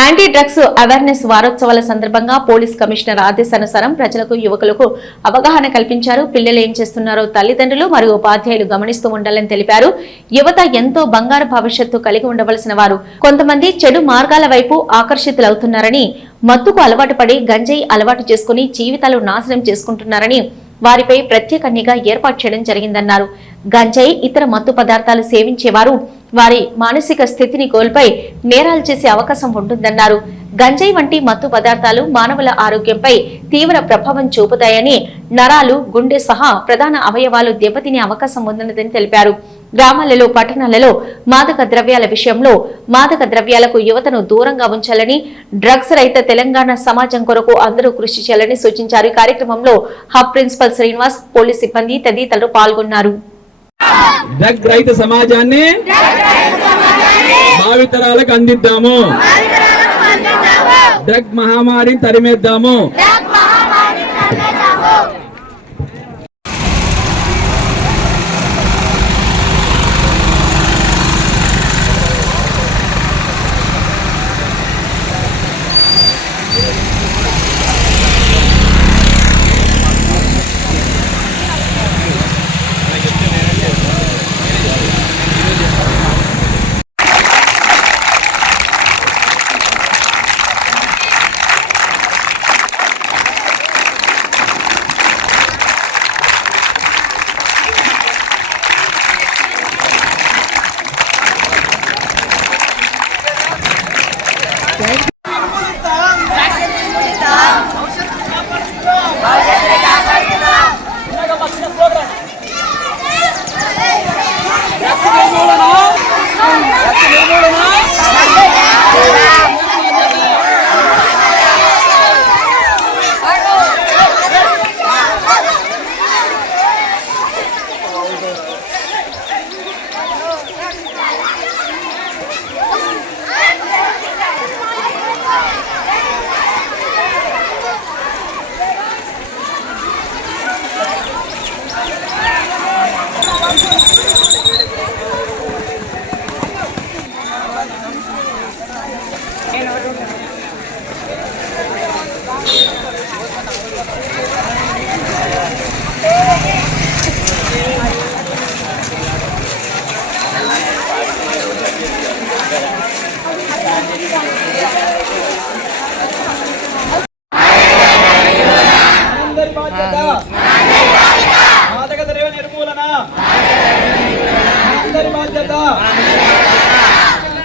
Anti drugs awareness వారోత్సవాల సందర్భంగా police commissioner ఆదేశానుసారం ప్రజలకు యువకులకు అవగాహన కల్పించారు. పిల్లలు ఏం చేస్తున్నారో తల్లిదండ్రులు మరియు ఉపాధ్యాయులు గమనిస్తూ ఉండాలని తెలిపారు. యువత ఎంతో బంగారు భవిష్యత్తు కలిగి ఉండవలసిన వారు. కొంతమంది చెడు మార్గాల వైపు ఆకర్షితులవుతున్నారని, మత్తుకు అలవాటు పడి గంజాయి అలవాటు చేసుకుని జీవితాలు నాశనం చేసుకుంటున్నారని వారిపై ప్రత్యేక నిఘా ఏర్పాటు చేయడం జరిగిందన్నారు. గంజాయి ఇతర మత్తు పదార్థాలు సేవించేవారు వారి మానసిక స్థితిని కోల్పోయి నేరాలు చేసే అవకాశం ఉంటుందన్నారు. గంజాయి వంటి మత్తు పదార్థాలు మానవుల ఆరోగ్యంపై తీవ్ర ప్రభావం చూపుతాయని, నరాలు, గుండె సహా ప్రధాన అవయవాలు దెబ్బతినే అవకాశం ఉందని తెలిపారు. గ్రామాలలో, పట్టణాలలో మాదక ద్రవ్యాల విషయంలో మాదక ద్రవ్యాలకు యువతను దూరంగా ఉంచాలని, డ్రగ్స్ రహిత తెలంగాణ సమాజం కొరకు అందరూ కృషి చేయాలని సూచించారు. ఈ కార్యక్రమంలో హబ్ ప్రిన్సిపల్ శ్రీనివాస్, పోలీస్ సిబ్బంది తదితరులు పాల్గొన్నారు. డ్రగ్ రహిత సమాజాన్ని భావితరాలకు అందిద్దాము. డ్రగ్ మహమ్మారిని తరిమేద్దాము. మాదక ద్రవ్య నిర్మూలన అందరి బాధ్యత.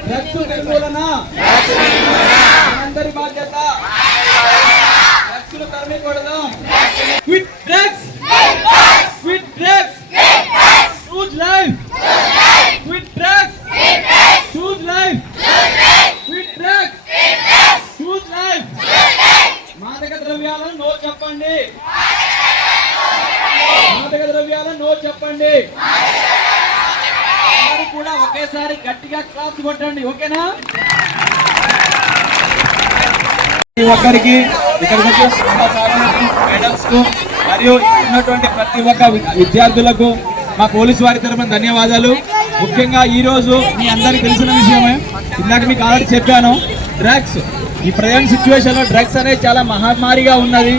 డ్రగ్స్ నిర్మూలన అందరి బాధ్యత. డ్రగ్స్ తరిమికూడదు. Quit drugs, quit drugs, choose life. Quit drugs, choose life. Quit drugs, choose life. మాదక ద్రవ్యాలను నో చెప్పండి. మాదక ద్రవ్యాలను నో చెప్పండి. అందరూ కూడా ఒకేసారి గట్టిగా క్లాప్స్ కొట్టండి. ఓకేనా? ఒక్కరికి ఇక్కడికి మేడమ్స్ కు మరియు ఉన్నటువంటి ప్రతి ఒక్క విద్యార్థులకు మా పోలీసు వారి తరఫున ధన్యవాదాలు. ముఖ్యంగా ఈ రోజు మీ అందరికి తెలిసిన విషయమే, ఇందాక మీకు ఆల్రెడీ చెప్పాను, డ్రగ్స్ ఈ ప్రజెంట్ సిచ్యువేషన్ లో డ్రగ్స్ అనేది చాలా మహమ్మారిగా ఉన్నది.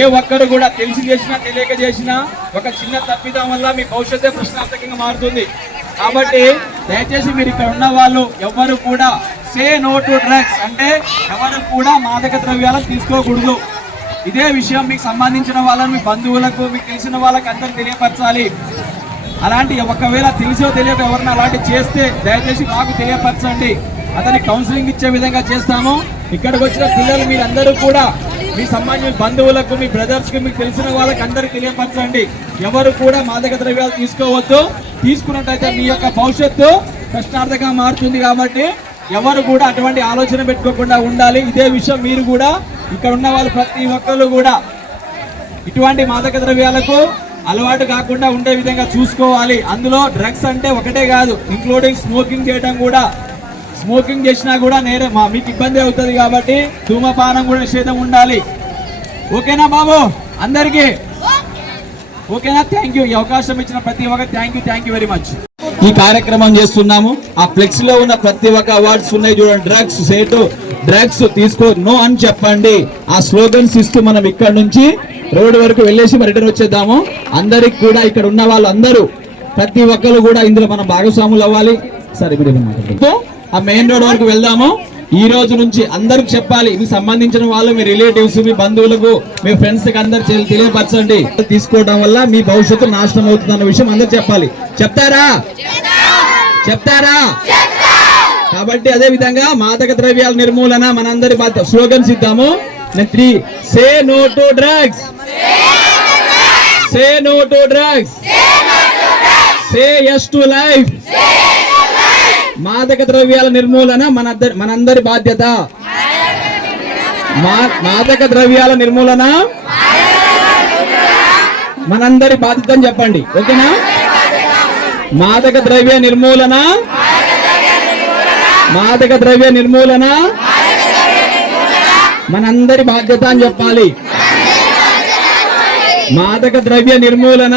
ఏ ఒక్కరు కూడా తెలిసి చేసినా తెలియక చేసినా ఒక చిన్న తప్పిదం వల్ల మీ భవిష్యత్తే ప్రశ్నార్థకంగా మారుతుంది. కాబట్టి దయచేసి మీరు ఇక్కడ ఉన్న వాళ్ళు ఎవరు కూడా సే నో టు డ్రగ్స్, అంటే ఎవరు కూడా మాదక ద్రవ్యాలను తీసుకోకూడదు. ఇదే విషయం మీకు సంబంధించిన వాళ్ళని మీ బంధువులకు, మీకు తెలిసిన వాళ్ళకి అందరికి తెలియపరచాలి. అలాంటి ఒకవేళ తెలిసో తెలియక ఎవరిని అలాంటి చేస్తే దయచేసి మాకు తెలియపరచండి. అతని కౌన్సిలింగ్ ఇచ్చే విధంగా చేస్తాము. ఇక్కడికి వచ్చిన పిల్లలు మీరందరూ కూడా మీ సంబంధించిన బంధువులకు, మీ బ్రదర్స్కి, మీకు తెలిసిన వాళ్ళకి అందరికి తెలియపరచండి. ఎవరు కూడా మాదక ద్రవ్యాలు తీసుకోవద్దు. తీసుకున్నట్టయితే మీ యొక్క భవిష్యత్తు ప్రశ్నార్థకంగా మారుతుంది. కాబట్టి ఎవరు కూడా అటువంటి ఆలోచన పెట్టుకోకుండా ఉండాలి. ఇదే విషయం మీరు కూడా ఇక్కడ ఉన్న వాళ్ళు ప్రతి ఒక్కరు కూడా ఇటువంటి మాదక ద్రవ్యాలకు అలవాటు కాకుండా ఉండే విధంగా చూసుకోవాలి. అందులో డ్రగ్స్ అంటే ఒకటే కాదు, ఇంక్లూడింగ్ స్మోకింగ్ చేయడం కూడా. స్మోకింగ్ చేసినా కూడా మీకు ఇబ్బంది అవుతుంది. కాబట్టి ధూమపానం కూడా నిషేధం ఉండాలి. ఓకేనా బాబు అందరికీ? ఓకేనా? Thank you. ఈ అవకాశం ఇచ్చిన ప్రతి ఒక్కరు థ్యాంక్ యూ వెరీ మచ్. ఈ కార్యక్రమం చేస్తున్నాము. ఆ ఫ్లెక్స్ లో ఉన్న ప్రతి ఒక్క అవార్డ్స్ ఉన్నాయి చూడండి. డ్రగ్స్ సేటు, డ్రగ్స్ తీసుకో నో అని చెప్పండి. ఆ స్లోగన్స్ ఇస్తూ మనం ఇక్కడ నుంచి రోడ్డు వరకు వెళ్ళేసి మరి రిటర్న్ వచ్చేద్దాము. అందరికి కూడా ఇక్కడ ఉన్న వాళ్ళందరూ ప్రతి ఒక్కరు కూడా ఇందులో మనం భాగస్వాములు అవ్వాలి. సరే ఇప్పుడు ఆ మెయిన్ రోడ్ వరకు వెళ్దాము. ఈ రోజు నుంచి అందరికి చెప్పాలి. మీకు సంబంధించిన వాళ్ళు, మీ రిలేటివ్స్, మీ బంధువులకు, మీ ఫ్రెండ్స్ కి అందరు తెలియపరచండి. తీసుకోవడం వల్ల మీ భవిష్యత్తు నాశనం అవుతుంది అన్న విషయం అందరు చెప్పాలి. చెప్తారా? కాబట్టి అదే విధంగా మాదక ద్రవ్యాల నిర్మూలన మనందరి బాధ్యత. స్లోగన్స్ ఇద్దాము. 3 say no to drugs, say no to drugs, say yes to life. మాదక ద్రవ్యాల నిర్మూలన మనందరి బాధ్యత. మాదక ద్రవ్యాల నిర్మూలన మనందరి బాధ్యత అని చెప్పండి. ఓకేనా? మాదక ద్రవ్య నిర్మూలన, మాదక ద్రవ్య నిర్మూలన మనందరి బాధ్యత అని చెప్పాలి. మాదక ద్రవ్య నిర్మూలన,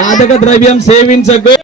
మాదక ద్రవ్యం సేవించకు.